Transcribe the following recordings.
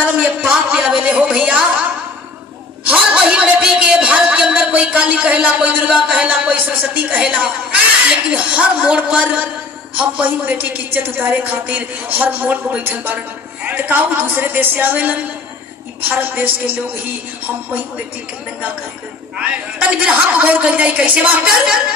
शर्म ये बात पे आवेले हो भैया। हर बहिन बेटी के भारत के अंदर कोई काली कहेला, कोई दुर्गा कहेला, कोई सरस्वती कहेला, लेकिन हर मोड़ पर हम बहिन बेटी की इज्जत उतारे खातिर हर मोड़ पर बैठल बारन। तो काऊ दूसरे देश से आवेलन, भारत देश के लोग ही हम बहिन बेटी के नंगा कर तब इधर हम गौर कर जाए कैसे बात कर।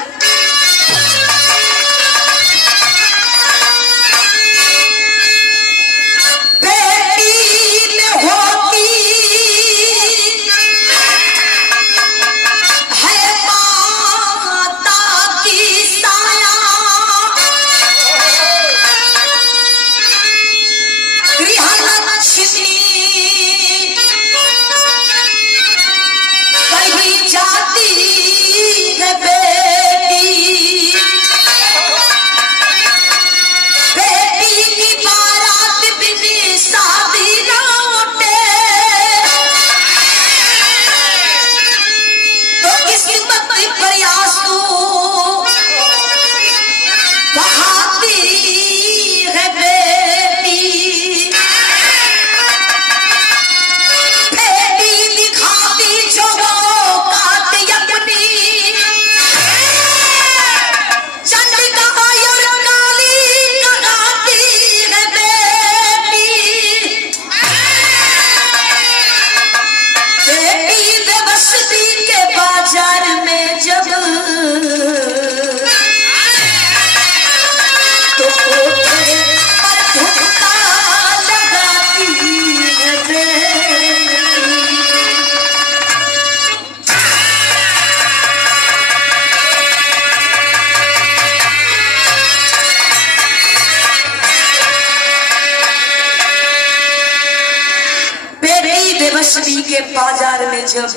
के बाजार में जब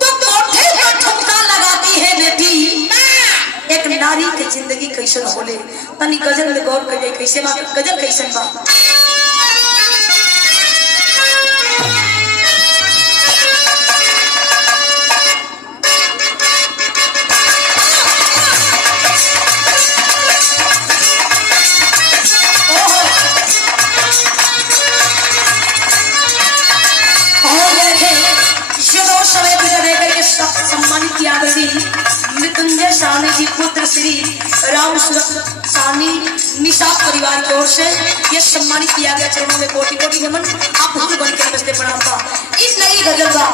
तो कोठे पर ठुमका लगाती है बेटी, एक नारी के जिंदगी कैसन होले तनी गजल में गौर करिए कैसे बा गजल कैसन बा। सम्मानित किया गई मृत्युंजय साहनी जी पुत्र श्री राम साहनी निशाद परिवार की ओर से ये सम्मानित किया गया। चरणों में कोटि कोटि नमन। आप हुजूर बनकर नमस्ते प्रणाम था। इस नई गजल का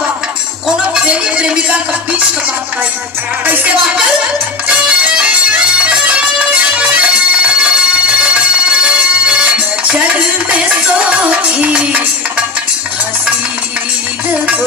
कोनो प्रेमी प्रेमिका का बीच का बात पाई कैसे बात कर। जल में सोची हसी दो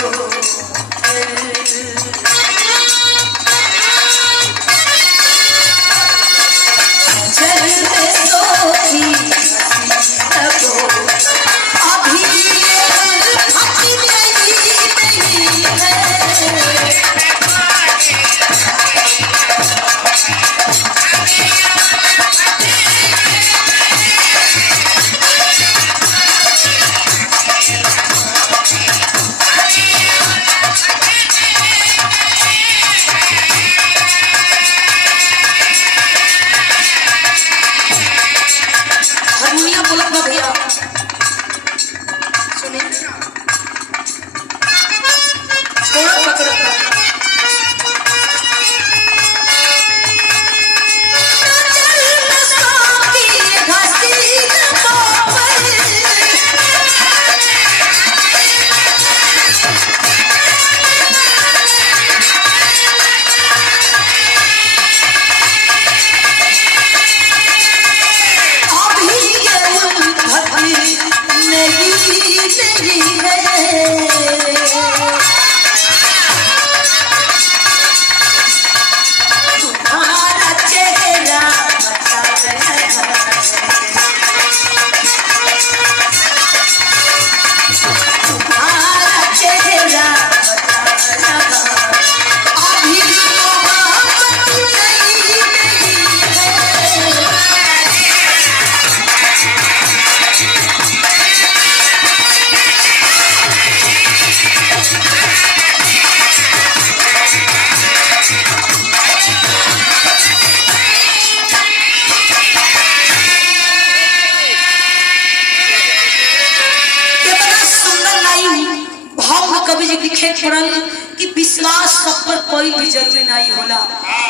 विश्वास सब पर कोई भी जरूरी नहीं होला।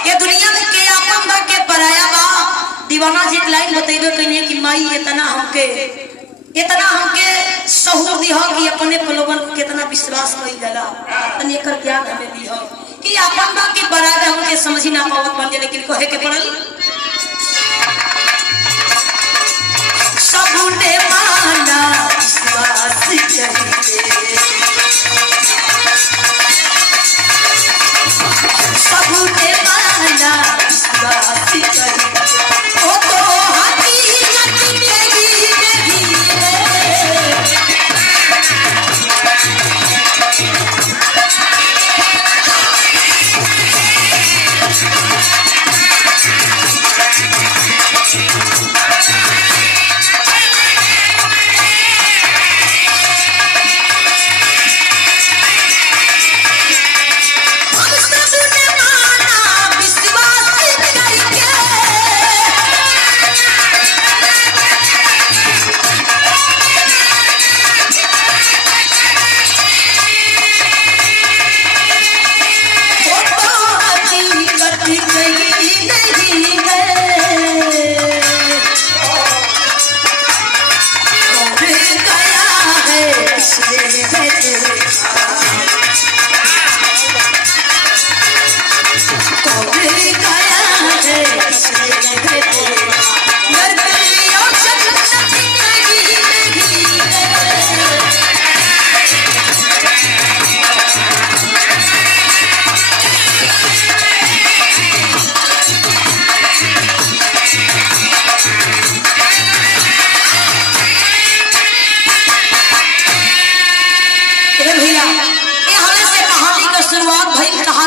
ये दुनिया में के आपन बा के पराया बा। दीवाना जी एक लाइन बतेबे कइने कि माई इतना हमके सहूर दिह कि अपने लोगन को कितना विश्वास कइल जाला। तनी एकर ज्ञान हमें दिह कि आपन बा के पराया हमके समझ ही ना पावत बन जाए, लेकिन कहे के पड़ल सबने माना विश्वास करिए, सबने माना विश्वास करिए, ओ तो हकीकत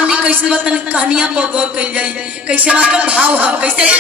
नहीं कैसे बतन कहानियां पर गौर कइल जाई। कैसे मतलब भाव है कैसे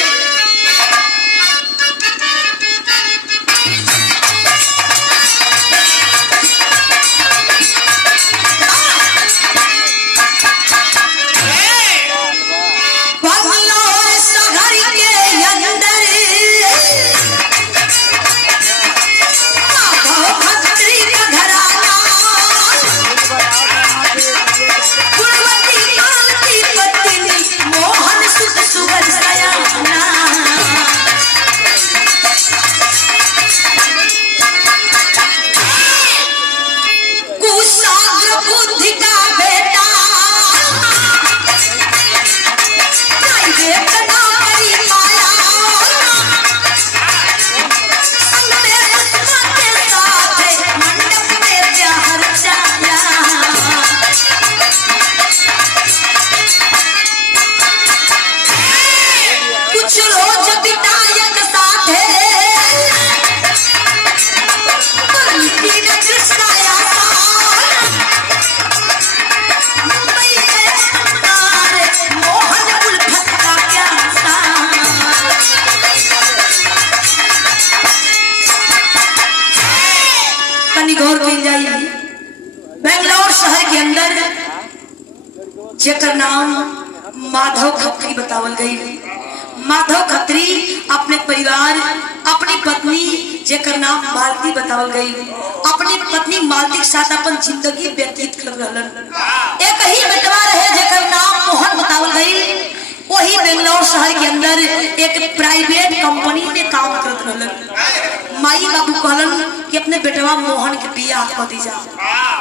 बेंगलोर शहर के अंदर जेकर नाम माधव खत्री बतावल गई। माधव खत्री अपने परिवार अपनी पत्नी जेकर नाम मालती बतावल गई, अपनी पत्नी मालती के साथ अपन जिंदगी व्यतीत कर रहलन। एक ही बेटवा रहे जेकर नाम मोहन बतावल गई। वही बेंगलोर शहर के अंदर एक प्राइवेट कंपनी में काम करत रहलन। माई बाबू कहलन कि अपने बेटवा मोहन के बियाह कर दी जा,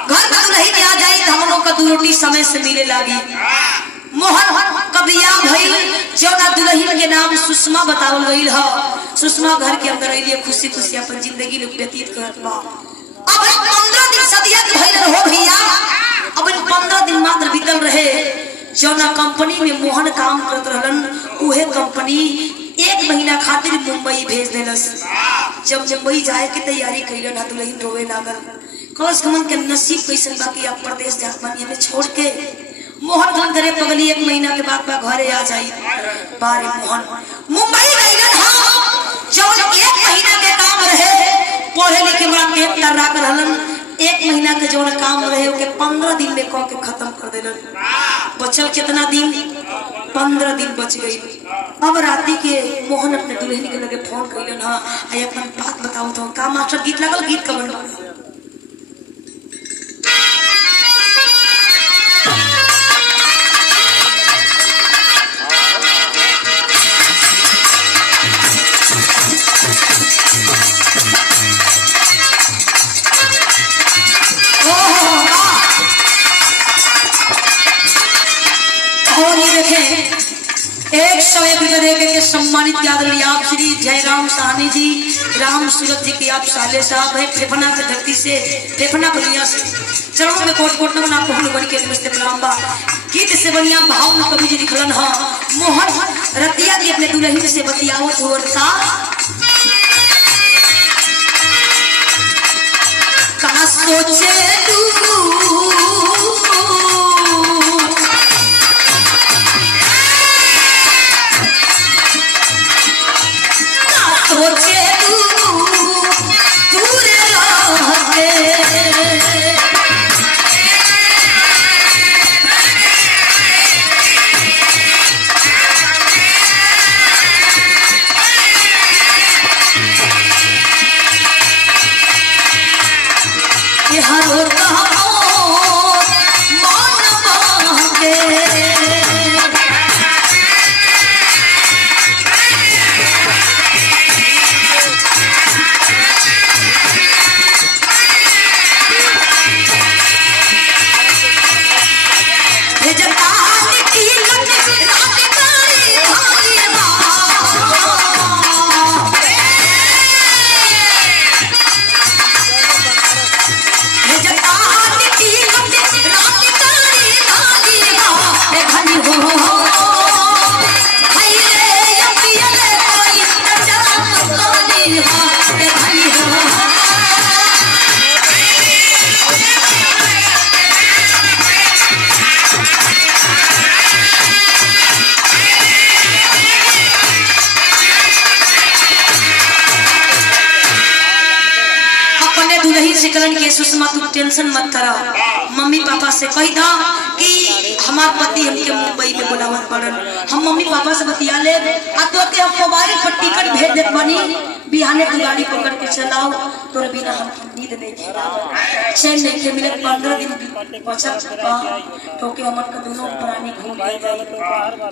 घर में नहीं आ जाई तो हम लोग का दो रोटी समय से मिले लागी। मोहन का बियाह भइल, जौना दुल्हन के नाम सुषमा बतावल गई है। सुषमा घर के अंदर आइए खुशी खुशी अपन जिंदगी में व्यतीत करत बा। अब 15 दिन सदिया के भइल हो भैया, अब 15 दिन मात्र बीतल रहे। जौना कंपनी में मोहन काम करत रहलन उहे कंपनी 1 महीना खातिर मुंबई भेज देलस। जब मुंबई जाए की तैयारी कइलन हा दुल्हन रोवे लागल। कलश कमन के नसीब कैसन बाकी आप प्रदेश जात बानी हमें छोड़ के। मोहन गन करे पगली 1 महीना के बाद बा घरे आ जाई। बारे मोहन मुंबई गइलन हा। जौन 1 महीना के काम रहे पढ़े लिखे बड़ा के तर्रा कर रहलन। 1 महीना के जौन काम रहे ओके 15 दिन में कह के खत्म कर देलन। बचल कितना दिन? 15 दिन बच गई। अब राती के मोहन अपने दुल्हन के लगे फोन कइलन हा, आई अपन बात बताओ तो का मास्टर गीत लागल, गीत कवन और ये देखें 101 रुपये के सम्मानित आदरणीय आप श्री जयराम साहनी जी, राम सूरत जी की आप साले साहब है फेफना की धरती से, फेफना बनिया से चरणों में कोट कोट नमन आपको बन के नमस्ते प्रणाम बा। गीत से बनिया भाव में कवि जी लिखलन हा मोहन रतिया की अपने दुल्हन से बतियावत हो का कहा सोचे के सुषमा तुम टेंशन मत करा, मम्मी पापा से कही था कि हमार पति हमके मुंबई में बुलावत पड़न, हम मम्मी पापा से बतिया ले आ तो के हम मोबाइल पर टिकट भेज देत बानी, बिहाने की गाड़ी पकड़ के चलाओ तोर बिना हम नींद नहीं खेला चैन नहीं के मिले 15 दिन बचत तो के हमर के दोनों पुरानी घूम जाए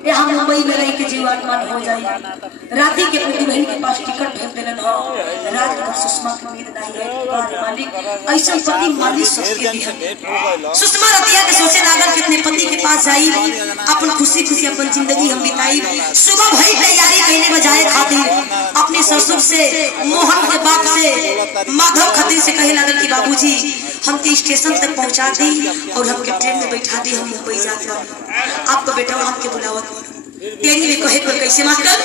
ये हम मुंबई में रह के जीवन मान हो जाए। राती के अपनी बहन के पास टिकट भेज देलन हो, रात को सुषमा की नींद नहीं है मालिक ऐसा पति मालिक सोच के दिया। सुषमा रतिया के सोचे लागल कितने पति के पास जाई अपन खुशी खुशी अपन जिंदगी हम बिताई। सुबह भई तैयारी करने बजाए खातिर अपने ससुर से मोहन के बाप से माधव खातिर से कहे लागल कि बाबूजी हमके स्टेशन तक पहुंचा दी और हमके ट्रेन में बैठा दी, हम मुंबई जाते हैं, आपका बेटा हमके बुलावत तेरी में कहे पर कैसे मास्टर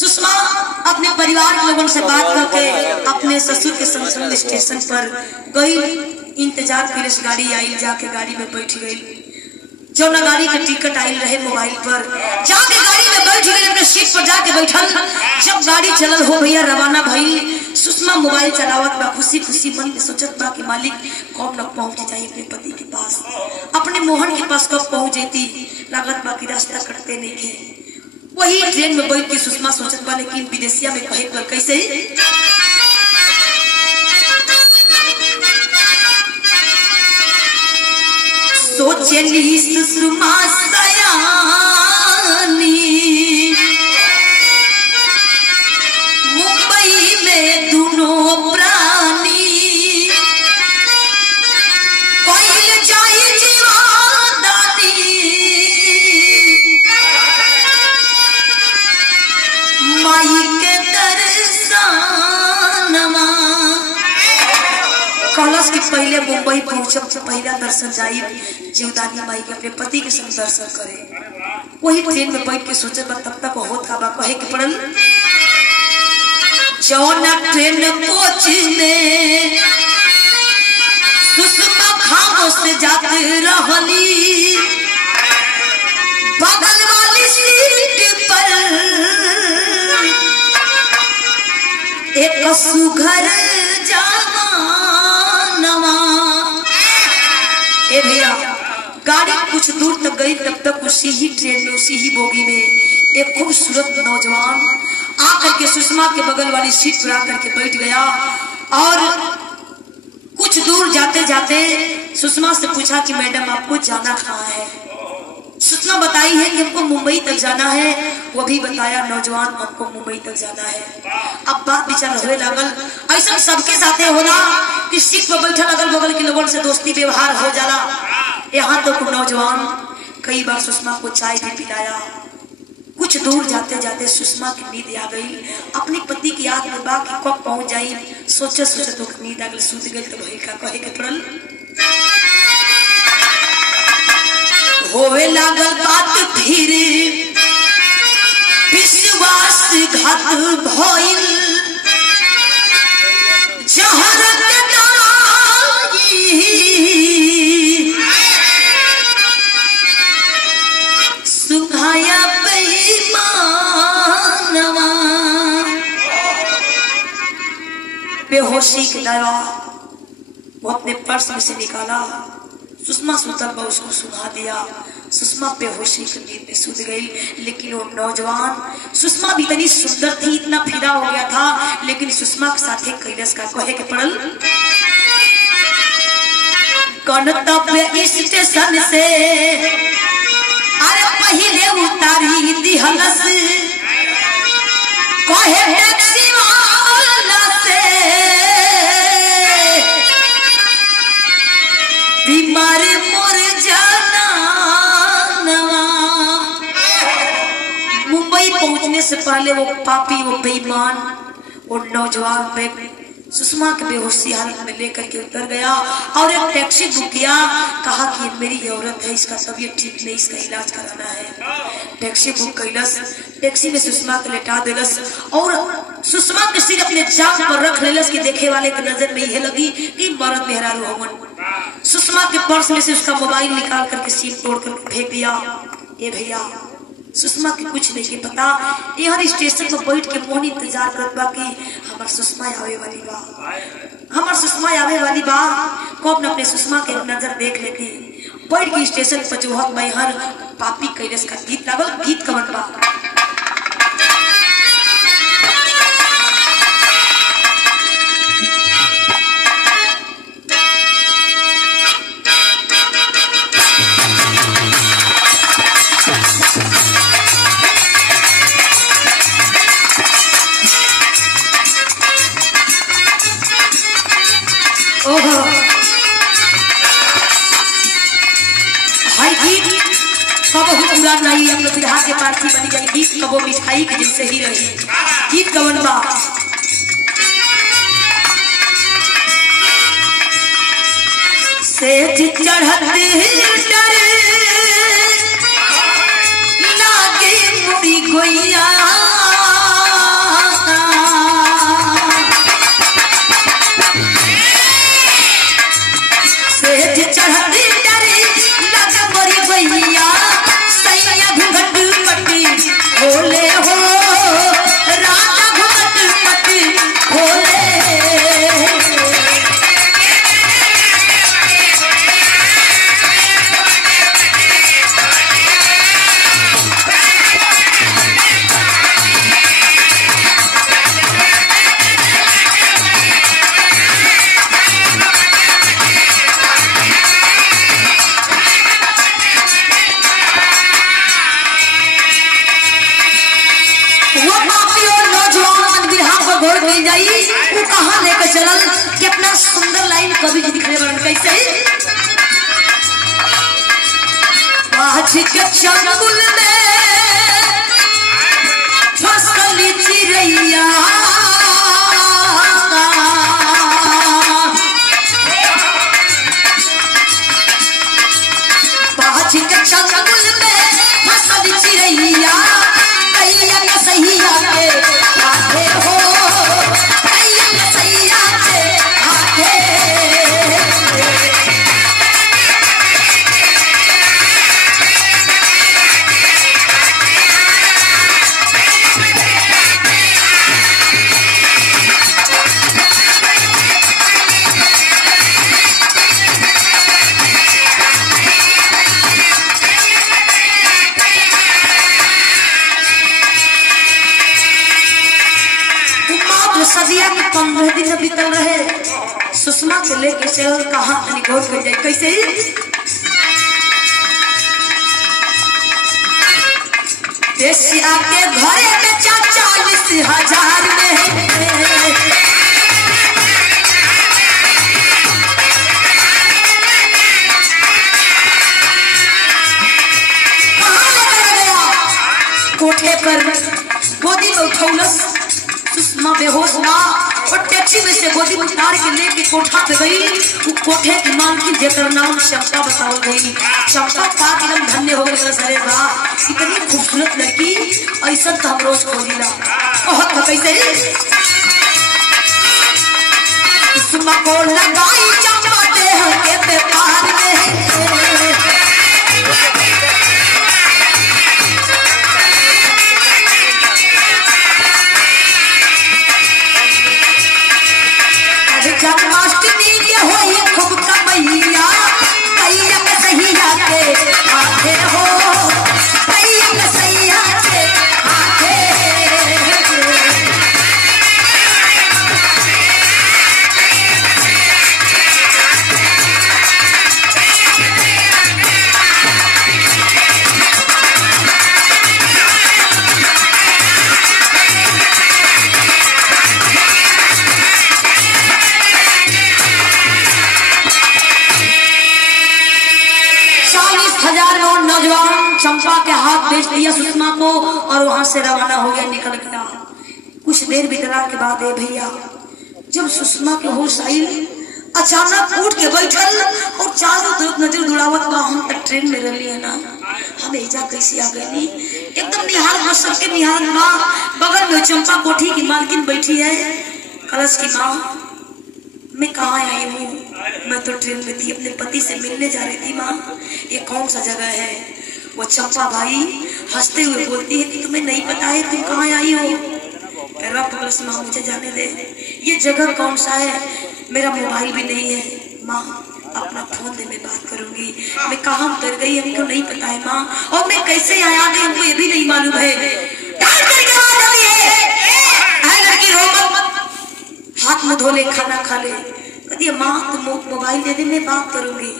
सुषमा अपने परिवार के लोगों से बात करके अपने ससुर के संग स्टेशन पर गई, इंतजार फिर गाड़ी आई, जाके गाड़ी में बैठ गई, जो ना गाड़ी के टिकट आई रहे मोबाइल पर जाके गाड़ी में बैठ गई, अपने सीट पर जाके बैठल। जब गाड़ी चलल हो भैया रवाना भई, सुषमा मोबाइल चलावत बा, खुशी खुशी मन में सोचत बा कि मालिक कब तक पहुंच जाए अपने पति के पास, अपने मोहन के पास कब पहुंच जाती, लागत बा कि रास्ता कटते नहीं थे। वही ट्रेन में बैठ के सुषमा सोचत बा लेकिन विदेशिया में कहे पर कैसे सोचली सुषमा सयानी मुंबई में दोनों प्राणी कोई जाए कलश के पहले मुंबई पहुंचब से पहला दर्शन जाई जीवदानी माई के अपने पति के संग दर्शन करे। वही ट्रेन में बैठ के सोचे बा तब तक होत का बा कहे के पड़ल जौना ट्रेन कोच में सुषमा खामोश से जाते रहली, बगल वाली सीट पर एक सुघर ए भैया गाड़ी कुछ कुछ दूर तक गई, तब तक उसी ही ट्रेन में, उसी ही बोगी में एक खूबसूरत नौजवान आकर के सुषमा के बगल वाली सीट पर आकर के बैठ गया। और कुछ दूर जाते जाते सुषमा से पूछा कि मैडम आपको जाना कहाँ है। सुषमा बताई है कि हमको मुंबई तक जाना है। वो भी बताया नौजवान हमको मुंबई तक जाना है। अब बात विचार होने लगल। ऐसा सबके साथ होला कि सीट पर बैठा अगल बगल के लोगों से दोस्ती व्यवहार हो जाला। यहाँ तो नौजवान कई बार सुषमा को चाय भी पिलाया। कुछ दूर जाते जाते सुषमा की नींद आ गई। अपनी पति की याद में बा कि कब पहुंच जाई। सोचे सोचे तो नींद आ गई, सूत गई। तो भाई का कहे के पड़ल, होवे लागल बात फिर विश्वासघात भइल। जहर के दाई सुखाया बेईमानवा। बेहोशी की दवा वो अपने पर्स में से निकाला। सुषमा सुतल बा, उसको सुना दिया। सुषमा बेहोशी की नींद में सूत गई। लेकिन वो नौजवान, सुषमा भी इतनी सुंदर थी, इतना फिदा हो गया था, लेकिन सुषमा के साथ कैलाश का कहे के पड़ल, गणतव्य स्टेशन से अरे पहले उतारी दिहलस। कहे टैक्सी वाला से बीमार मोर जाना। मुंबई पहुंचने से पहले वो पापी, वो बेईमान, वो नौजवान पे सुषमा के बेहोशी हालत में लेकर के उतर गया और एक टैक्सी बुक किया। कहा कि मेरी औरत है, इसका तबीयत ठीक नहीं, इसका इलाज कराना है। टैक्सी बुक कैलस, टैक्सी में सुषमा के लेटा दिलस और सुषमा के सिर अपने जांघ पर रख लेलस कि देखे वाले की नजर में यह लगी कि मर्द मेहरारू होवन। सुषमा के पर्स में से उसका मोबाइल निकाल करके सीम तोड़ कर फेंक दिया। ये भैया सुषमा के कुछ नहीं के पता। यहाँ स्टेशन पर बैठ के मोहन इंतजार करत बा कि हमार सुषमा आवे वाली बा, हमार सुषमा आवे वाली बा। कब न अपने सुषमा के नजर देख लेती। बैठ के स्टेशन पर जोहत में हर पापी कैलाश का गीत लागल। गीत कवन बा, नहीं अपने विधान के पार्थी बनी जाए। गीत कबो मिठाई के जैसे ही रही। गीत कवन बा, सेठ चढ़ते डरे लागे मुड़ी गोइया। सेठ चढ़ते डरे लागे मुड़ी गोइया। भोले हो राजा घुमट पति भोले। कहाँ लेकर चलल कि अपना सुंदर लाइन कभी जी दिखने वाला कैसे आज के चंगुल में फसली चिड़ैया। आज के चंगुल में फसली चिड़ैया। कैया के सहिया के आते हो, अयोध्या में 15 दिन बीतल रहे। सुषमा के लेके चल कहा गौर कर जाए कैसे देसिया के घरे में 40,000 में कोठे पर गोदी में उठौलस। सुषमा बेहोश ना और टैक्सी में से गोदी में उतार के लेके कोठा पे गई। वो कोठे की मालकिन जेकर नाम चंपा बतावल गई। चंपा पाक एकदम धन्य हो गई। अरे वाह इतनी खूबसूरत लड़की ऐसा तो हम रोज खोजिला। बहुत कैसे सुषमा को लगाई चंपा देह के व्यापार में जन्माष्टमी के हो खूब कमैया कैया के सैया के आखे हो कैया के सैया के आखे चंपा के हाथ बेच दिया सुषमा को और वहां से रवाना हो गया निकल गया। कुछ देर बितला के बाद भैया जब सुषमा के होश आई अचानक उठ के बैठल और चारों तरफ नजर दुड़ावत बा। हम ट्रेन में रही है ना हम एजा कैसे आ गई एकदम निहार बा सबके निहार बा। बगल में चंपा कोठी की मालकिन बैठी है। कलश की माँ मैं कहाँ आई हूँ? मैं तो ट्रेन में थी अपने पति से मिलने जा रही थी माँ। ये कौन सा जगह है? वो चंपा भाई हंसते हुए बोलती है कि तुम्हें नहीं पता है तुम कहाँ आई हो? माँ मुझे जाने दे ये जगह कौन सा है? मेरा मोबाइल भी नहीं है माँ अपना फोन दे मैं बात करूंगी। मैं कहाँ उतर गई हमको नहीं पता है माँ और मैं कैसे आया गई हमको ये भी नहीं मालूम है। लड़की रो मत हाथ मुँह धो ले खाना खा ले। कहती माँ तुम मोबाइल दे दे मैं बात करूंगी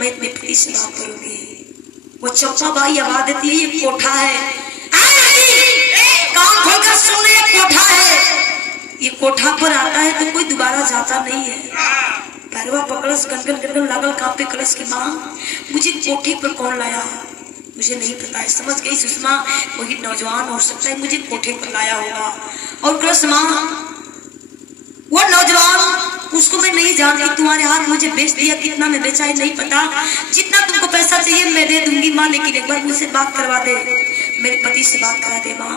मैं अपने पति से बात करूंगी। वो चंपा भाई आवाज देती है ये कोठा है कान खोलकर सुन ले ये कोठा है। ये कोठा पर आता है तो कोई दोबारा जाता नहीं है। पैरवा पकड़स गनगन गनगन लागल कांपे कलश की माँ मुझे कोठे पर कौन लाया मुझे नहीं पता है। समझ गई सुषमा कोई नौजवान हो सकता है मुझे कोठे पर लाया होगा। और कलश माँ वो नौजवान उसको मैं नहीं जानती तुम्हारे हाथ मुझे बेच दिया। कितना में बेचा है नहीं पता। जितना तुमको पैसा चाहिए मैं दे दूंगी माँ लेकिन एक बार मुझसे बात करवा दे मेरे पति से बात करा दे माँ।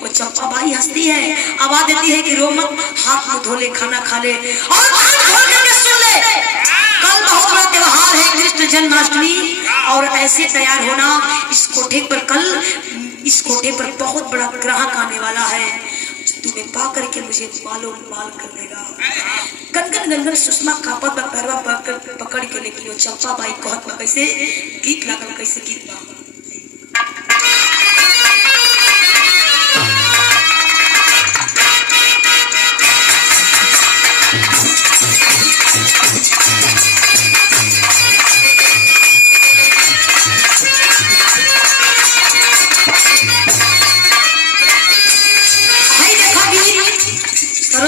वो चंपा भाई हंसती है आवाज देती है कि रो मत हाथ मुँह धो ले खाना खा ले और सुन ले कल बहुत बड़ा त्योहार है कृष्ण जन्माष्टमी और ऐसे तैयार होना। इस कोठे पर कल इस कोठे पर बहुत बड़ा ग्राहक आने वाला है तुम्हें पा करके मुझे मालो माल कर देगा। गनगन गनगन सुषमा कापत पैरवा पकड़ के लेकिन वो चंपा बाई कहत में कैसे गीत लागल कैसे गीत बा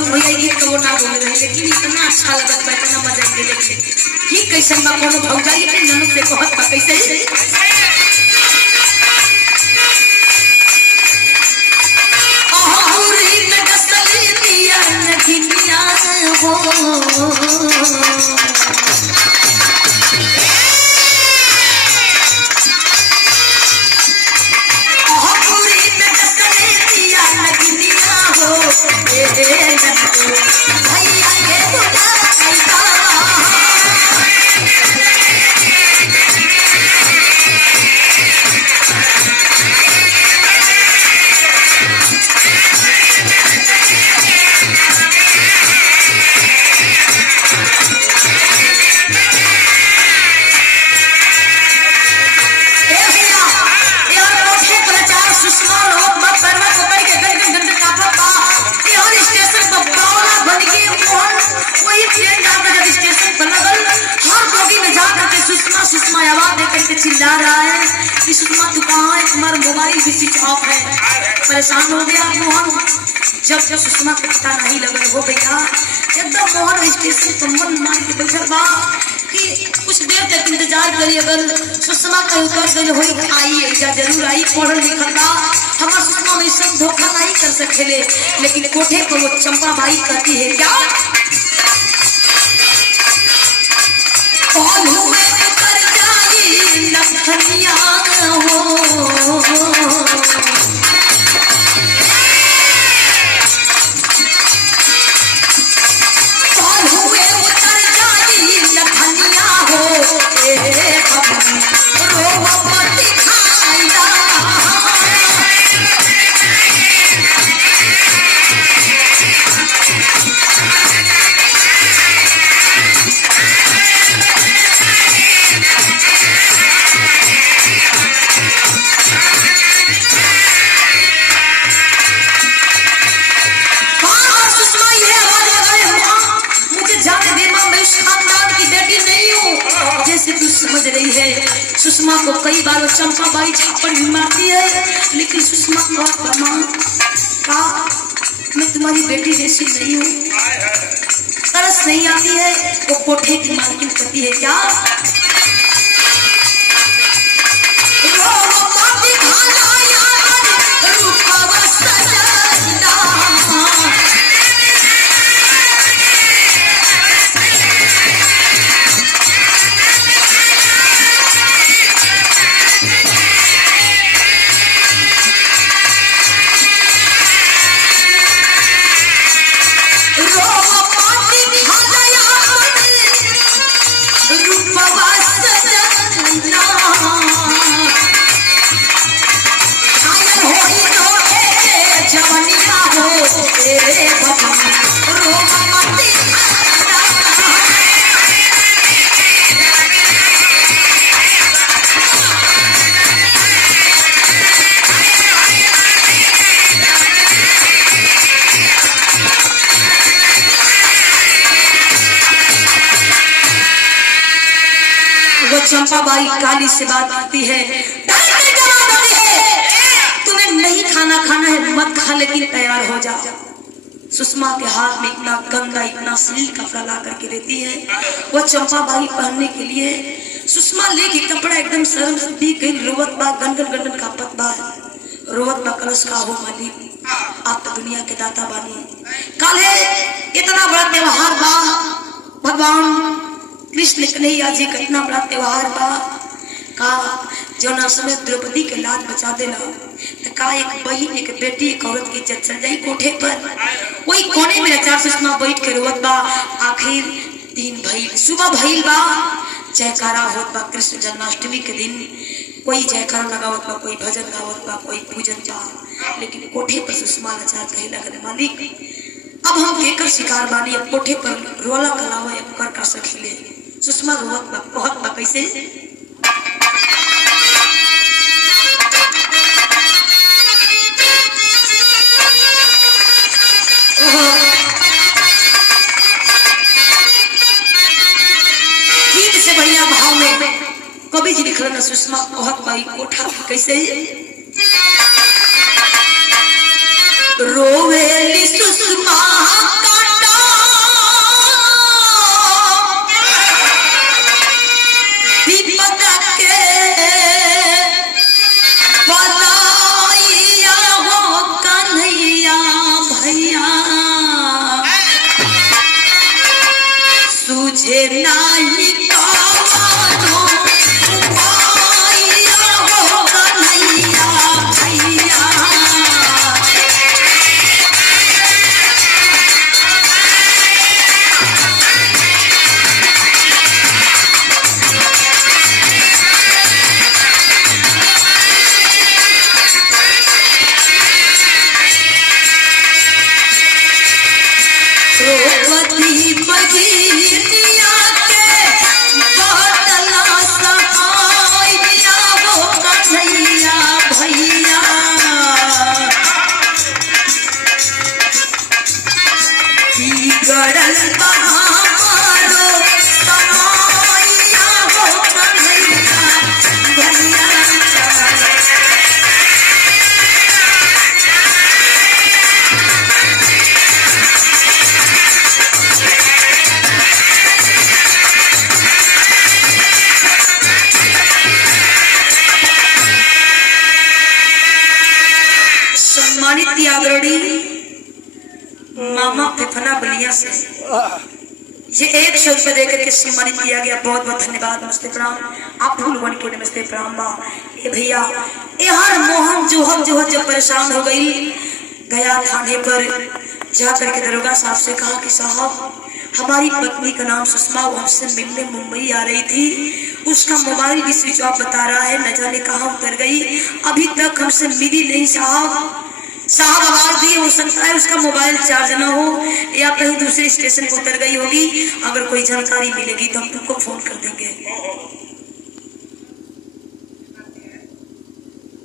भैया ये तो ना बोल रहे लेकिन इतना अच्छा लगा इतना मजा दे देखे कि कैसे ना कोनो भौजाई के ननद से कहत बा कैसे औरी में गसली दिया नदिया हो औरी में गसली दिया नदिया हो भैया के बुला कैसा बीमारी भी चीज ऑफ है। परेशान हो गया मोहन, जब सुषमा के पता नहीं लगल हो भैया एकदम मोहन स्टेशन पर मन मार के बैठल बा कि कुछ देर तक इंतजार करी, अगर सुषमा कहीं उतर गई हुई आई ऐसा जरूर आई, पढ़ल लिखल बा हमार सुषमा में सब धोखा नहीं कर सकेले। लेकिन कोठे पर वो चंपा बाई कहती है क्या कौन हुए कर जाई लखनिया हो, कौन हुए उतर जाई लखनिया हो, रोवा पति खाइला समझ रही है। सुषमा को कई बार चंपा बाई छापड़ भी मारती है, लेकिन सुषमा का मैं तुम्हारी बेटी जैसी नहीं हूँ, तरस नहीं आती है। वो कोठे की मालकिन कहती है क्या चंपा बाई काली से बात करती है, तुम्हें नहीं खाना खाना है मत खा, लेकिन तैयार हो जा। सुषमा के हाथ में इतना गंदा इतना अश्लील कपड़ा ला करके देती है। वो चंपा बाई पहनने के लिए सुषमा लेके कपड़ा एकदम शर्म से दी गई, रोवत बा गनगन गनगन का पतबा रोवत बा कलश का हो मालिक आप तो दुनिया के दाता बानी, कल है इतना बड़ा त्योहार बा, भगवान कृष्ण कन्हैया जी का इतना बड़ा त्योहार बा का जो ना समय द्रौपदी के लाज बचा देना, तो का एक बहन एक बेटी एक औरत की इज्जत चल जाई कोठे पर। वही कोने में आचार सुषमा बैठ के रोवत बा। आखिर दिन भइल सुबह भइल बा, जयकारा होत बा कृष्ण जन्माष्टमी के दिन, कोई जयकारा लगावत बा, कोई भजन गावत बा, कोई पूजन बा, लेकिन कोठे पर सुषमा लाचार कहे लगल मालिक अब हम केकर शिकार बानी, अब कोठे पर रोला कलावा अब कर सखीले। सुषमा रोवत बा कहत बा कैसे गीत से बढ़िया भाव में कवि जी लिखल ना सुषमा कहत बाई कोठा कैसे रोवेली सुषमा द्रौपदी बगिनिया सम्मानित किया आदरणीय मामा फेफना बलिया से ये 100 रुपए देकर के सम्मानित किया गया। बहुत बहुत धन्यवाद। नमस्ते प्रणाम। आप फूल बन के नमस्ते प्रणाम बा। ए भैया ए हर मोहन जोहर जब परेशान हो गई, गया थाने पर जा करके दरोगा साहब से कहा कि साहब हमारी पत्नी का नाम सुषमा, वो हमसे मिलने मुंबई आ रही थी, उसका मोबाइल भी स्विच ऑफ बता रहा है, न जाने कहाँ उतर गई, अभी तक हमसे मिली नहीं साहब। साहब आवाज दिए, हो सकता है उसका मोबाइल चार्ज न हो या कहीं दूसरे स्टेशन पर उतर गई होगी, अगर कोई जानकारी मिलेगी तो हम तुमको फोन कर देंगे।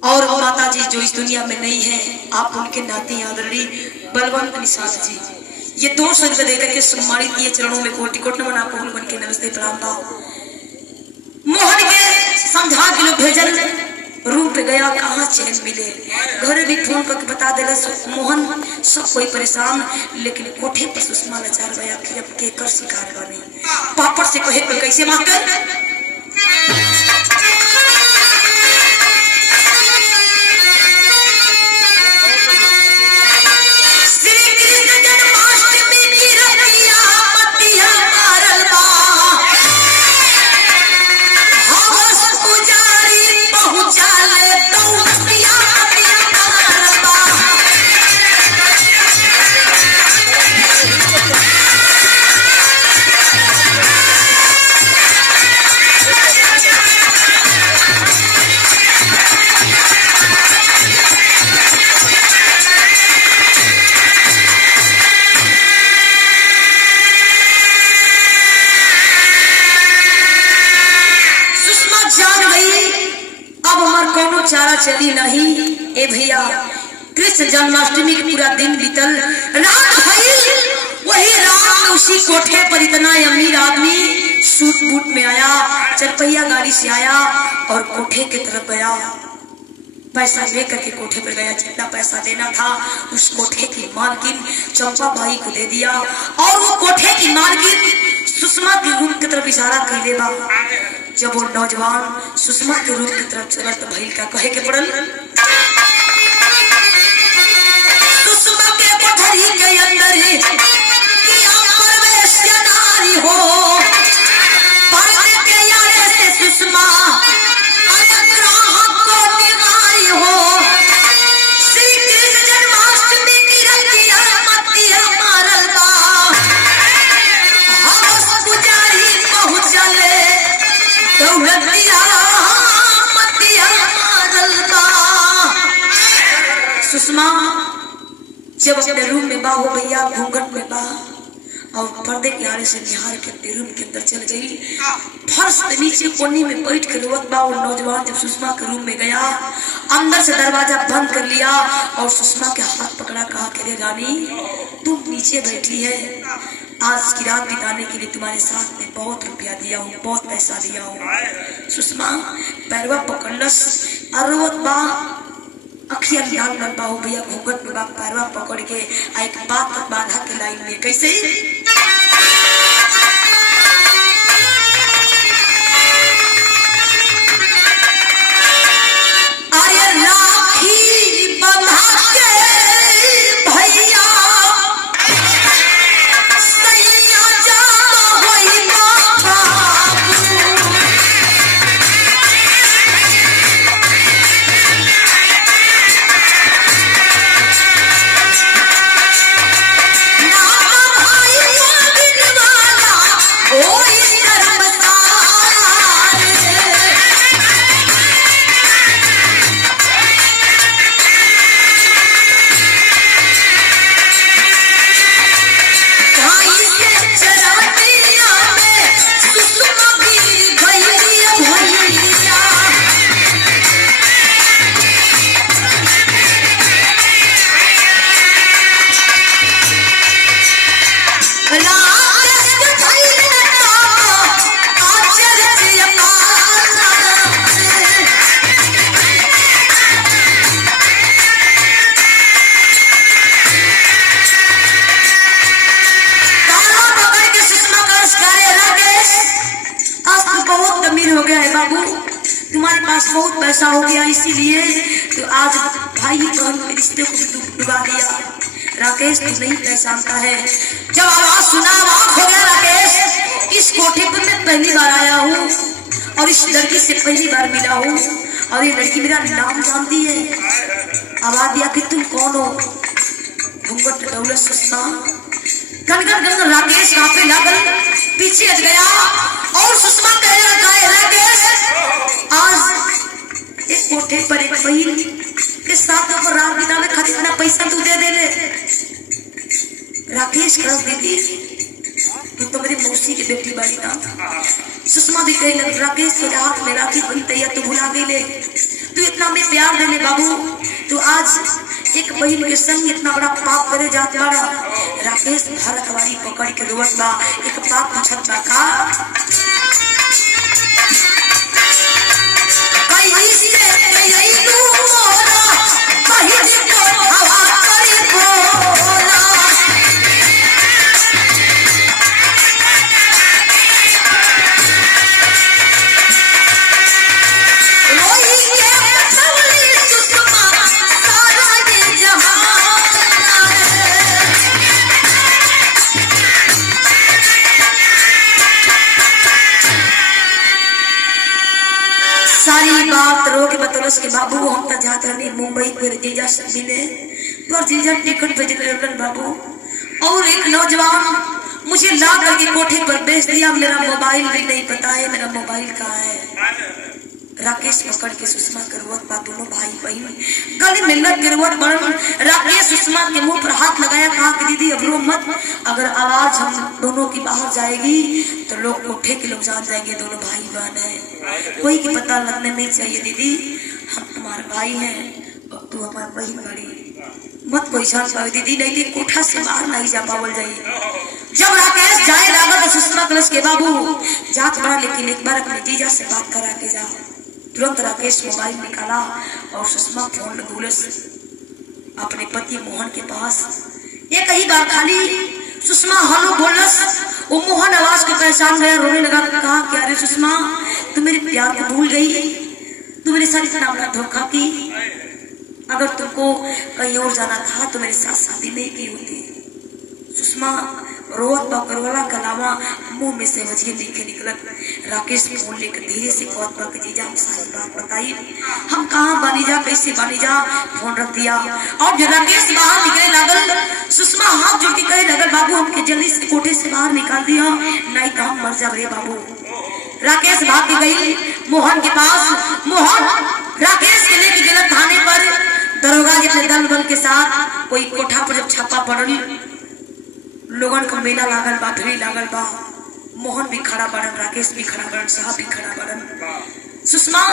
और माता जी जो इस दुनिया में नहीं है, आप उनके नाती आदरणीय बलवंत निषाद जी ये 200 रुपए देकर के सम्मानित किए। चरणों में कोटि कोटि नमन। आपको बन के नमस्ते प्रणाम बा। मोहन के समझा के लोग भेजल, रूम पे गया, कहाँ चैन मिले, घर भी फोन करके बता देला मोहन, सब कोई परेशान, लेकिन कोठे पर सुषमा लाचार गया कि अब के कर शिकार बने। पापड़ से कहे पर कैसे मास्टर चारा चली नहीं। ए भैया कृष्ण जन्माष्टमी के पूरा दिन बीतल, रात भई, वही रात में उसी कोठे पर इतना अमीर आदमी सूट बूट में आया, चरपहिया गाड़ी से आया और कोठे की तरफ गया, पैसा लेकर के कोठे पर गया। जितना पैसा देना था उस कोठे की मालकिन चंपा बाई को दे दिया और वो कोठे की मालकिन सुषमा के रूम की तरफ इशारा कर देगा। जब वो नौजवान सुषमा के रूम की तरफ चला तो भैल का कहे के पड़ल, सुषमा के कोठरी के अंदर किया प्रवेश नारी हो, पर्दे के यारे से सुषमा सुषमा जब अपने रूम में बा हो भैया, घूंघट में बा और पर्दे के आड़े से निहार के अपने रूम के अंदर चल गई। फर्श के नीचे कोने में बैठ के रोवत बा। और नौजवान जब सुषमा के रूम में गया, अंदर से दरवाजा बंद कर लिया और सुषमा के हाथ पकड़ा, कहा कि रानी तुम नीचे बैठी है, आज की रात बिताने के लिए तुम्हारे साथ में बहुत रुपया दिया हूँ, बहुत पैसा दिया हूँ। सुषमा पैरवा पकड़लस और रोवत बा, अखिया लाल लाल बाहू भैया, घूंघट में बाप पैरवा पकड़ के एक बात बाधा के लाइन में कैसे बहुत पैसा हो गया, इसीलिए तो आज भाई बहन के रिश्ते को भी डुबा दिया। राकेश तू नहीं पहचानता है। जब आवाज सुना अवाक हो गया राकेश। इस कोठे पर मैं पहली बार आया हूँ और इस लड़की से पहली बार मिला हूँ और ये लड़की मेरा नाम जानती है। आवाज दिया कि तुम कौन हो? घूंघट दौलत सुषमा। गनगन गनगन राकेश कांपने लागल, पीछे हट गया और सुषमा कहने लगा है राकेश आज एक कोठे पर एक बहन के साथ ऊपर रात बिताने खातिर इतना पैसा तू दे दे ले। राकेश कर दीदी तू तो मेरी मौसी की बेटी वाली ना। सुषमा भी कहने लगी राकेश तेरे हाथ में राखी बनती है तू भुला गई ले। तू इतना में प्यार देने बाबू तू आज एक बहन के संग इतना बड़ा पाप करे जाते वाला। राकेश भारत हमारी पकड़ के रोवत बा एक पाप पूछत बा का कहीं से कहीं तू मोरा बहिन को हवा करे बोला। सारी बात रो के बतौलस के बाबू हम तक जाते रहने मुंबई पर जीजा से मिले पर जीजा टिकट भेज रहे बाबू और एक नौजवान मुझे ला करके कोठे पर बेच दिया। मेरा मोबाइल भी नहीं पता है मेरा मोबाइल कहाँ है। राकेश पकड़ के सुषमा के रोवत बा दोनों भाई बहन गले में लग के रोवत बड़न। राकेश सुषमा के मुंह पर हाथ लगाया कहा कि दीदी अब रो मत अगर आवाज हम दोनों की बाहर जाएगी तो लोग कोठे के लोग जान जाएंगे दोनों भाई बहन है कोई की पता लगने नहीं चाहिए। दीदी हम तुम्हारे भाई हैं और तू हमारी बहन बड़ी मत कोई जान पाए दीदी नहीं तो कोठा से बाहर नहीं जा पावल जाए। जब राकेश जाए लागत तो सुषमा कलश के बाबू जात बड़ा लेकिन एक बार अपने जीजा से बात करा के जा। तुरंत राकेश मोबाइल निकाला और सुषमा फोन लगूलस अपने पति मोहन के पास। एक ही बार खाली सुषमा हेलो बोलस वो मोहन आवाज को पहचान गया रोने लगा कहा क्या रे सुषमा तू मेरे प्यार को भूल गई तू मेरे साथ इतना बड़ा धोखा की। अगर तुमको कहीं और जाना था तो मेरे साथ शादी नहीं की होती। सुषमा रोत करवाला के अलावा मुंह में से वजह लिखे निकलत। राकेश फोन लेकर धीरे से कहत बा कि जीजा हम सारी बात बताई हम कहाँ बानी जा कैसे बानी जा फोन रख दिया। और जब राकेश बाहर निकले लागल सुषमा हाथ जोड़ के कहे लगल बाबू हमके जल्दी से कोठे से बाहर निकाल दिया नहीं तो हम मर जाए बाबू। राकेश भाग के गई मोहन के पास। मोहन राकेश के लेके गलत थाने पर दरोगा जी अपने दल बल के साथ कोई कोठा पर जब छापा पड़ल लोगन का मेला लागल बा भीड़ लागल बा। मोहन भी खड़ा बड़न राकेश भी खड़ा बड़न साहब भी खड़ा बड़न। सुषमा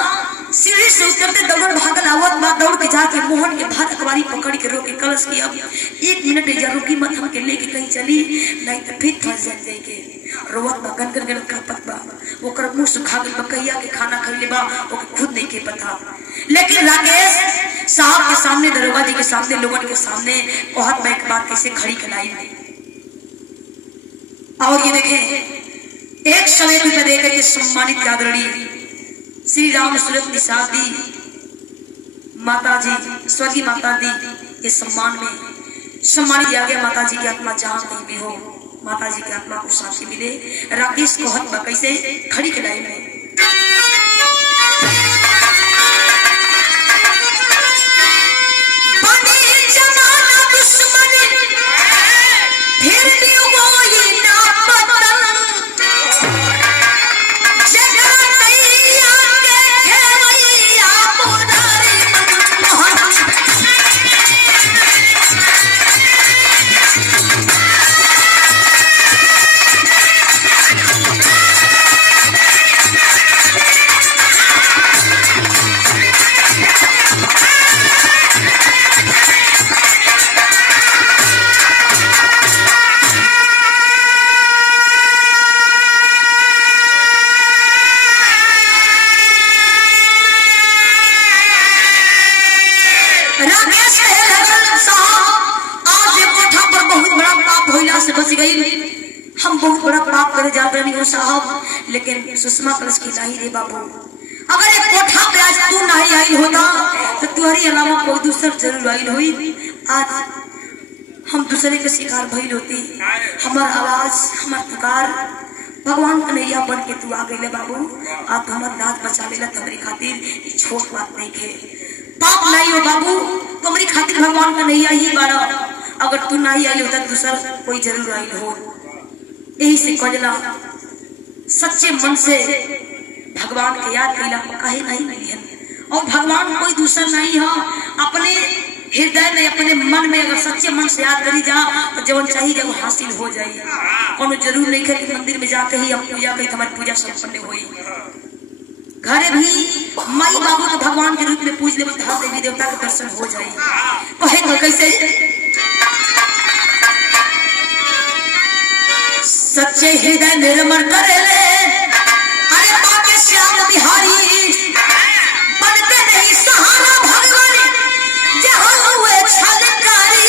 सीढ़ी से उतरते दौड़ भागल आवत बा दौड़ के जाके मोहन के भात अखबारी पकड़ के रोके कलश की अब 1 मिनट जा रुकी मत हमके लेके कहीं चली नहीं तो फिर फंस जाएंगे। रोवत बा गन गन कापत बा ओकर मुंह सुखा गइल बकैया के खाना खइले बा ओके खुद नहीं के पता। लेकिन राकेश साहब के सामने दरोगा जी के सामने लोगन के सामने बहुत बैक बात कैसे खड़ी कराई नहीं। और ये देखें एक समय में देकर के सम्मानित आदरणीय श्री राम सूरत निषाद दी माता जी स्वर्गीय माता दी के सम्मान में सम्मानित किया गया। माता जी की आत्मा जहाँ कहीं भी हो माता जी की आत्मा को शांति मिले। राकेश को हक कैसे खड़ी खिलाई में हम बहुत बड़ा पाप करे जाते नहीं हो साहब। लेकिन सुषमा कलश की लाही रे बाबू अगर एक कोठा पे आज तू नहीं आई होता तो तुम्हारी अलावा कोई दूसर जरूर आई हुई। आज हम दूसरे के शिकार भइल होती। हमार आवाज हमार पुकार भगवान कन्हैया बन के तू आ गई बाबू। आप हमार दाद बचा लेला तुम्हारी खातिर छोट बात नहीं खे। पाप नहीं हो बाबू, तुम्हारी खातिर भगवान कन्हैया ही बारा। अगर तू नहीं आई होता दूसरा कोई जरूर आई हो। यही से कजला सच्चे मन से भगवान के याद कैला काहे नहीं मिली है। और भगवान कोई दूसरा नहीं है। अपने हृदय में अपने मन में अगर सच्चे मन से याद करी जा तो जवन चाहिए जब हासिल हो जाए। कोनो जरूर नहीं है कि मंदिर में जाके ही हम पूजा करी हमारी पूजा संपन्न हुई। घरे भी माई बाबू को भगवान के रूप में पूज ले तो देवी देवता के दर्शन हो जाए। कहे तो कैसे सच्चे हृदय निर्मल करे ले अरे बाके श्याम बिहारी बनते नहीं सहारा भगवान जहाँ हुए छलकारी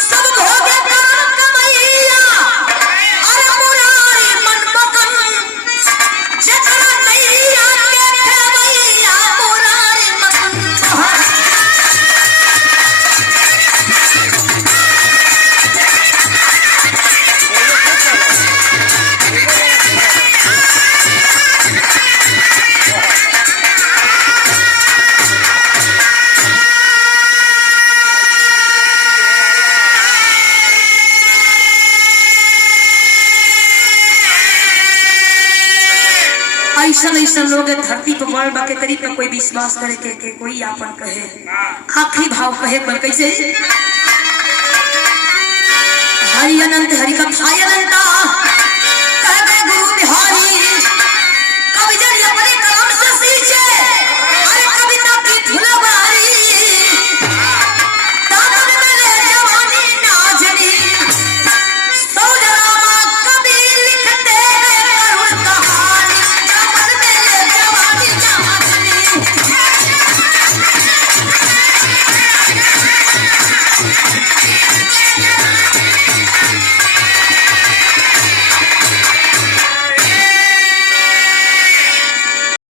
सब भोगे काम कमैया अरे मुरारी मन मगन जकरा नैया के ठेवैया मुरारी मगन। ऐसा लोग धरती पर बढ़ बाके करीब का कोई विश्वास करे के कोई आपन कहे। आखिरी भाव कहे पर कैसे हरि अनंत हरि कथा अनंता